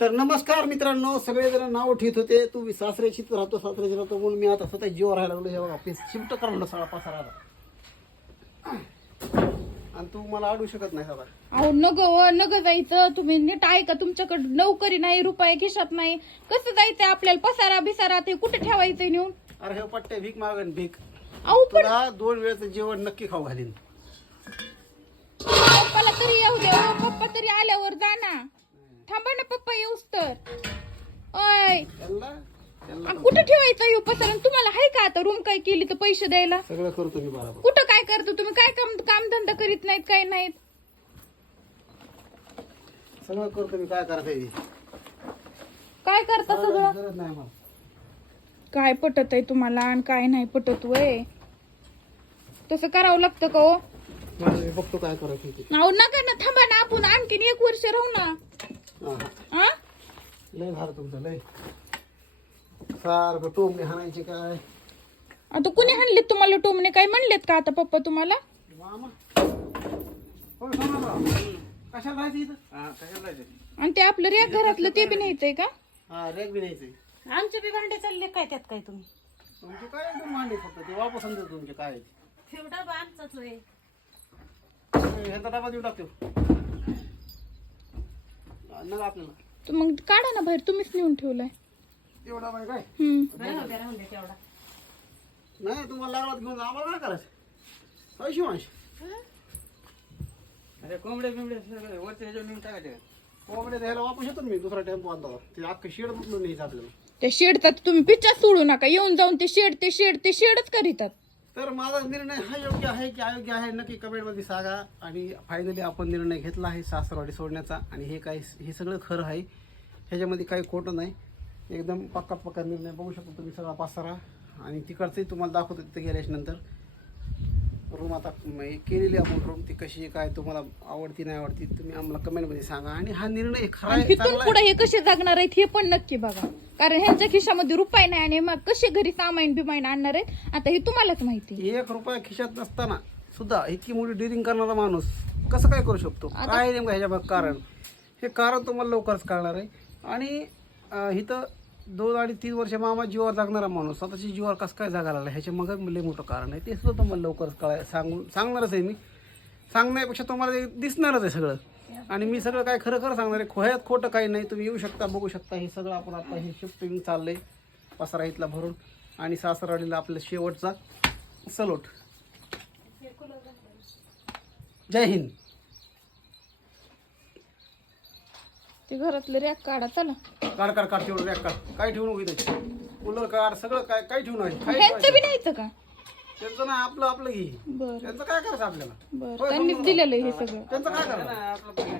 तर नमस्कार मित्रांनो सगळेजण नाव ठेवत होते. तू सासऱ्याशीच राहतो सासऱ्याशी राहतो म्हणून मी आता स्वतः जीव राहायला लागलो. हे बघा पीस शिफ्ट करून सगळा पसारा. आणि तू मला अडू शकत नाही सगळा अहो नग नग जायचं. तुम्ही नीट ऐका तुमच्याकडे नोकरी नाही रुपये खिशात नाही. कसं जायचं आपल्याला? पसारा बिसारा ते कुठे ठेवायचंय नेऊन? अरे हे पट्टे भीक मागन भीक. अहो पण तुला दोन वेळचं जेवण नक्की खाऊ घालीन. पप्पाला तरी येऊ दे. अहो, पप्पा तरी आल्यावर जा ना. थांबा ना पप्पा कुठं ठेवायचं येऊ पसारा आणि तुम्हाला हाय का आता रूम काय केली तर पैसे द्यायला? सगळं करतो मी बरोबर कुठं काय करतो तुम्ही? काय काम कामधंदा करीत नाहीत काय नाहीत? सगळं करतो मी काय करायचं काय करता सगळं गरज नाही मला काय पटत आहे तुम्हाला आणि काय नाही पटत वय? तसं करावं लागतं का हो? मी बघतो काय करायचं ते. अहो नका ना थांबा ना आपण. आणखीन एक वर्ष राहू ना. हा, हा. आ? लय झालं तुमचं लय. सारखं टोमणे हाणायचे काय? आता कुणी हाणलेत तुम्हाला टोमने काय म्हणलेत का आता पप्पा तुम्हाला? मामा. होय सोनाराव. कशाला राहायचं इथं? आणि ते आपलं रेग घरातलं ते बी न्यायचंय का? हा रेग बी न्यायचंय. आमचे बी भांडे चालले काय त्यात काय तुम्ही? तुमचे काय एकदम मांडे फक्त? ते वापस समजत तुमचे काय. आहे ते. ठेवडा बा आमचाच होय. ह्याचा डबा देऊ टाकतो. नका आपल्याला. तर मग काढा ना बाहेर तुम्हीच नेऊन ठेवलाय. एवढा बाय काय? हम्म. द्या तेवढा. नाही तुम्हाला घेऊन जा. आम्हाला काय करायचं? अरे कोंबडे बिंबडे सगळे वरती ह्याच्यावर नेऊन टाकायचे का? कोंबडे द्यायला वापस येतो ना मी दुसरा टेम्पो आणतो ते अख्खं शेड बदलून न्यायचं आपल्याला. त्या शेडचा तुम्ही पिच्चा सोडू नका. येऊन जाऊन ते शेड ते शेड ते शेडच करीतात. तर माझा निर्णय हा योग्य आहे की अयोग्य आहे नक्की कमेंटमध्ये सांगा. आणि फायनली आपण निर्णय घेतला आहे सासरवाडी सोडण्याचा. आणि हे काही हे सगळं खरं आहे. ह्याच्यामध्ये काही खोटं नाही. एकदम पक्का पक्का निर्णय बघू शकतो तुम्ही सगळा पासारा. आणि तिकडचंही तुम्हाला दाखवतो तिथे गेल्याच्यानंतर. रूम आता म- हे केलेली आपण रूम ती कशी काय तुम्हाला आवडती नाही आवडती तुम्ही आम्हाला कमेंटमध्ये सांगा. आणि हा निर्णय खरा आणि आहे तिथून चांगला आहे. पुढे हे कसे जगणार आहेत हे पण नक्की बघा. कारण ह्यांच्या खिशामध्ये रुपये नाही आणि मग कसे घरी सामाईन बिमाईन आणणार आहेत आता हे तुम्हालाच माहिती एक रुपया खिशात नसताना सुद्धा इतकी मोठी डिलिंग करणारा माणूस कसं काय करू शकतो? काय नेमकं ह्याच्या मागं कारण? हे कारण तुम्हाला लवकरच कळणार आहे. आणि अं, इथं दोन आणि तीन वर्ष मामा जीवावर जगणारा माणूस. स्वतःच्या जीवावर कसं काय जागा लागला? ह्याच्या मग लय मोठं कारण आहे. ते सुद्धा तुम्हाला लवकरच कळाय सांगून सांगणारच आहे मी. सांगण्यापेक्षा तुम्हाला ते दिसणारच आहे सगळं. आणि मी सगळं काय खरं खरं सांगणार आहे खोह्यात खोटं काही नाही. तुम्ही येऊ शकता बघू शकता. हे सगळं आपण आता हे शिफ्टिंग चाललंय. पसारा इथला भरून. आणि सासरवाडीला आपला शेवटचा सलोट. जय हिंद. ते घरातलं रॅक काढा चला. काढ काढ काढ तेवढं रॅक काढ. काय ठेवू नको इथे कूलर काढ सगळं काय काय ठेवू नये काय ह्यांचं बी न्यायचं का? त्यांचं ना आपलं आपलं घे. बर. त्यांचं काय करायचं आपल्याला? बर. त्यांनीच. दिलेलं आहे हे सगळं. त्यांचं काय करायचं? आपलं.